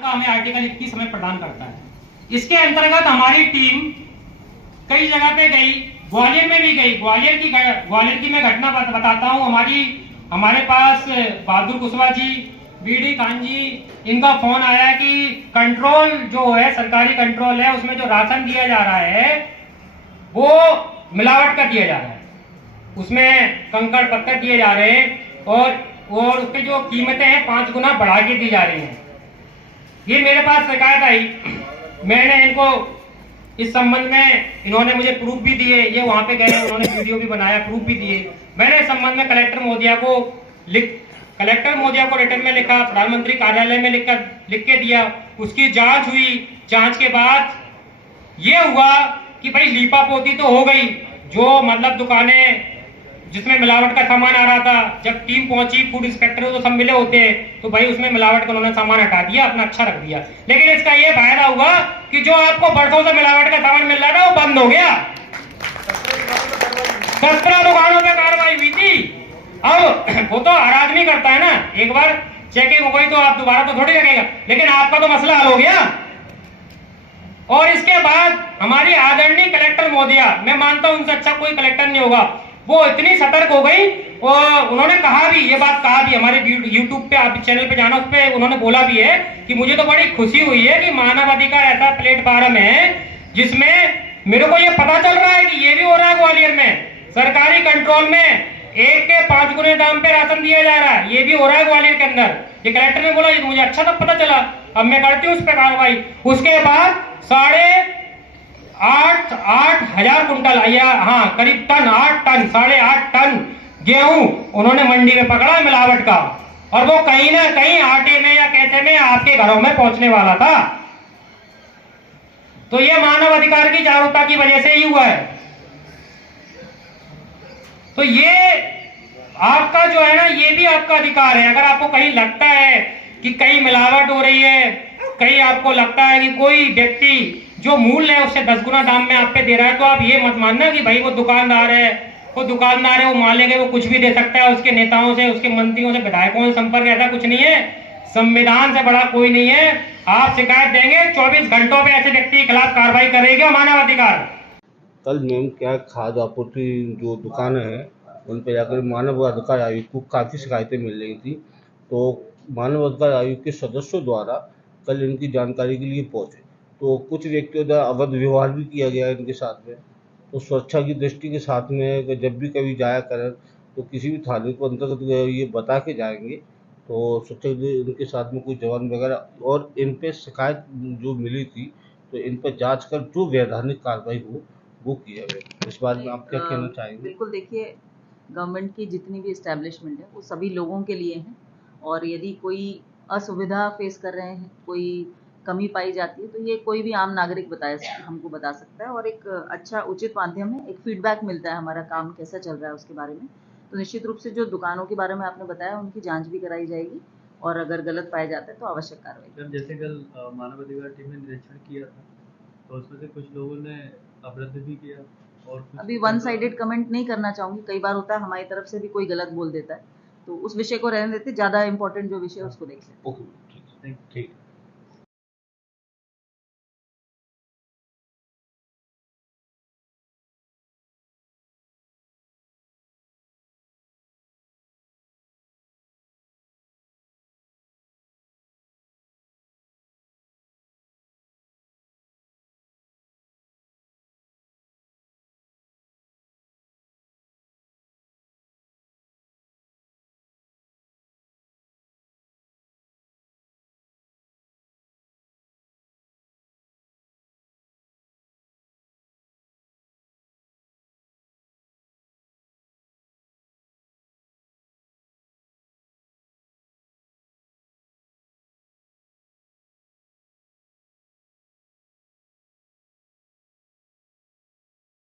का हमें आर्टिकल 21 हमें प्रदान करता है। इसके अंतर्गत हमारी टीम कई जगह पे गई, ग्वालियर में भी गई। ग्वालियर की मैं घटना बताता हूँ। हमारे पास बहादुर कुशवाहा जी, बीडी खान जी, इनका फोन आया कि कंट्रोल जो है, सरकारी कंट्रोल है, उसमें जो राशन दिया जा रहा है वो मिलावट का दिया जा रहा है, उसमें कंकड़ पत्थर दिए जा रहे हैं और उसकी जो कीमतें हैं 5 गुना बढ़ा के दी जा रही हैं। ये मेरे पास शिकायत आई, मैंने इनको इस संबंध में, इन्होंने मुझे प्रूफ भी दिए, ये वहां पे गए, उन्होंने वीडियो भी बनाया, प्रूफ भी दिए। मैंने इस संबंध में कलेक्टर महोदया को रिटर्न में लिखा, प्रधानमंत्री कार्यालय में लिख के दिया। उसकी जांच हुई। जांच के बाद ये हुआ कि भाई लीपापोती तो हो गई, जो मतलब दुकानें जिसमें मिलावट का सामान आ रहा था, जब टीम पहुंची, फूड इंस्पेक्टर तो सब मिले होते हैं, तो भाई उसमें मिलावट का उन्होंने सामान हटा दिया, अपना अच्छा रख दिया। लेकिन इसका ये फायदा हुआ कि जो आपको बरसों से मिलावट का सामान मिल रहा था वो बंद हो गया। 17 दुकानों पे कार्रवाई हुई थी। अब वो तो हर आदमी करता है ना, एक बार चेकिंग हो गई तो आप दोबारा तो थोड़ी लगेगा, लेकिन आपका तो मसला हल हो गया। और इसके बाद हमारी आदरणीय कलेक्टर महोदया, मैं मानता हूं उनसे अच्छा कोई कलेक्टर नहीं होगा, वो इतनी सतर्क हो गई और उन्होंने कहा भी, ये बात कहा भी हमारे यूट्यूब पे, आप चैनल पे जाना, उस पे उन्होंने बोला भी है कि मुझे तो बड़ी खुशी हुई है कि मानव अधिकार ऐसा प्लेटफार्म है जिसमें मेरे को ये पता चल रहा है कि ये भी हो रहा है ग्वालियर में, सरकारी कंट्रोल में 1 के 5 गुने दाम पे राशन दिया जा रहा है, ये भी हो रहा है ग्वालियर के अंदर। ये कलेक्टर ने बोला, ये मुझे अच्छा तब पता चला, अब मैं करती हूँ उस पर कार्रवाई। उसके बाद 8.5 हजार कुंटल, या हाँ करीब टन, 8 टन, 8.5 टन गेहूं उन्होंने मंडी में पकड़ा मिलावट का, और वो कहीं ना कहीं आटे में या कैसे में आपके घरों में पहुंचने वाला था। तो ये मानव अधिकार की जागरूकता की वजह से ही हुआ है। तो ये आपका जो है ना, ये भी आपका अधिकार है। अगर आपको कहीं लगता है कि कहीं मिलावट हो रही है, कहीं आपको लगता है कि कोई व्यक्ति जो मूल्य है उससे 10 गुना दाम में आप पे दे रहा है, तो आप ये मत मानना कि भाई वो दुकानदार है, वो मान लेंगे, वो कुछ भी दे सकता है, उसके नेताओं से, उसके मंत्रियों से, विधायकों से संपर्क, ऐसा कुछ नहीं है। संविधान से बड़ा कोई नहीं है। आप शिकायत देंगे, 24 घंटों में ऐसे व्यक्ति के खिलाफ कार्रवाई करेगा मानव अधिकार। कल मैम क्या खाद्य आपूर्ति जो दुकानें हैं उन पर जाकर मानव अधिकार आयोग को काफ़ी शिकायतें मिल रही थी, तो मानव अधिकार आयोग के सदस्यों द्वारा कल इनकी जानकारी के लिए पहुंचे, तो कुछ व्यक्तियों द्वारा अवैध व्यवहार भी किया गया इनके साथ में। तो सुरक्षा की दृष्टि के साथ में जब भी कभी जाया करें तो किसी भी थाने को अंतर्गत ये बता के जाएंगे, तो सुरक्षा इनके साथ में कोई जवान वगैरह, और इन पे शिकायत जो मिली थी तो इन पर जांच कर जो वैधानिक कार्रवाई हो वो किया गया। इस बारे में आप क्या कहना चाहेंगे? बिल्कुल, देखिए, गवर्नमेंट की जितनी भी एस्टेब्लिशमेंट है वो सभी लोगों के लिए हैं, और यदि कोई असुविधा फेस कर रहे हैं, कोई कमी पाई जाती है, तो ये कोई भी आम नागरिक हमको बता सकता है, और एक अच्छा उचित माध्यम है, एक फीडबैक मिलता है हमारा काम कैसा चल रहा है उसके बारे में। तो निश्चित रूप से जो दुकानों के बारे में आपने बताया उनकी जांच भी कराई जाएगी, और अगर गलत पाया जाता है तो आवश्यक कार्रवाई। जैसे कल मानव अधिकार टीम ने निरीक्षण किया था, तो उसमें से कुछ लोगों ने अवरुद्ध भी किया, और अभी वन साइडेड कमेंट नहीं करना चाहूंगी, कई बार होता है हमारी तरफ से भी कोई गलत बोल देता है, तो उस विषय को रहने देते, ज्यादा इंपॉर्टेंट जो विषय है उसको देख लेते हैं। ओके, ठीक।